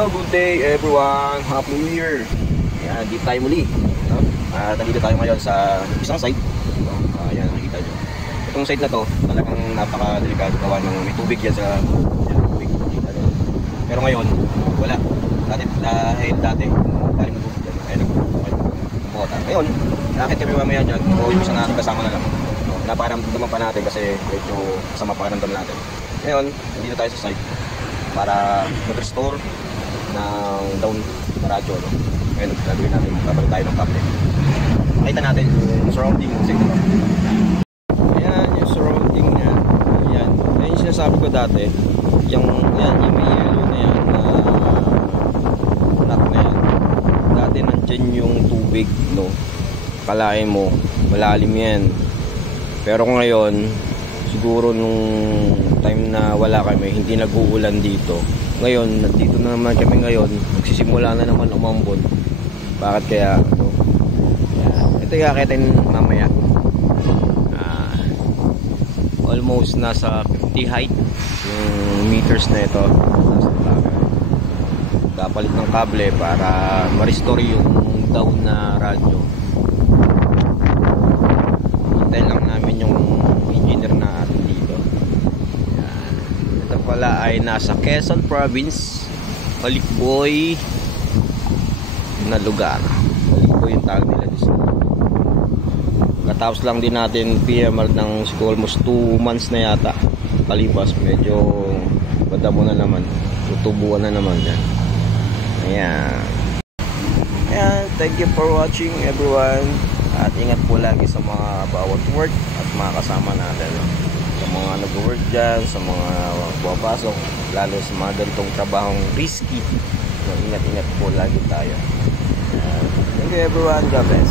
Hello, good day everyone. Happy New Year. Ayan, dito tayo muli, no? Nandito tayo ngayon sa isang site. Ayan, nakikita nyo. Itong site na to, talagang napaka-delikado gawa ng may tubig yan sa tubig. Pero ngayon, wala. Dahil dati, dahil matubig yan, ay nagpukota. Ngayon, nakit kami mamaya dyan, o yung isang natin kasama na lang. Napakaramdaman pa natin kasi medyo sama pakaramdam natin. Ngayon, nandito tayo sa site para mag-restore ng down na radyo, no? Ngayon, gagawin natin, magkabalik tayo ng kable. Makita natin yung surrounding ng signal. Ayan, yung surrounding niya. Ayan, ayan yung sinasabi ko dati. Yung may yellow na yan, knock na yan. Dati nandyan yung tubig, no? Kalahin mo, malalim yan. Pero ngayon, siguro nung time na wala kami, hindi nag-uulan dito. Ngayon, nandito na naman kami ngayon. Magsisimula na naman umambon. Bakit kaya? Ito yung akitin mamaya. Almost nasa 50 height yung meters na ito. Kapalit ng kable para ma-restore yung down na radyo. Hintay lang namin yung engineer na atin dito. Ito pala ay nasa Quezon Province, Balikboy na lugar. Balikboy yung tawag nila dito. Katapos lang din natin PMR ng siguro almost 2 months na yata kalipas. Medyo madamo na naman, tutubuan na naman dyan. Ayan. Ayan, thank you for watching everyone. At ingat po lagi sa mga bawat work at mga kasama natin, sa mga nag-work dyan, sa mga pumapasok, lalo sa mga ganitong trabahong risky. So, ingat-ingat po lagi tayo. Thank you everyone. God bless.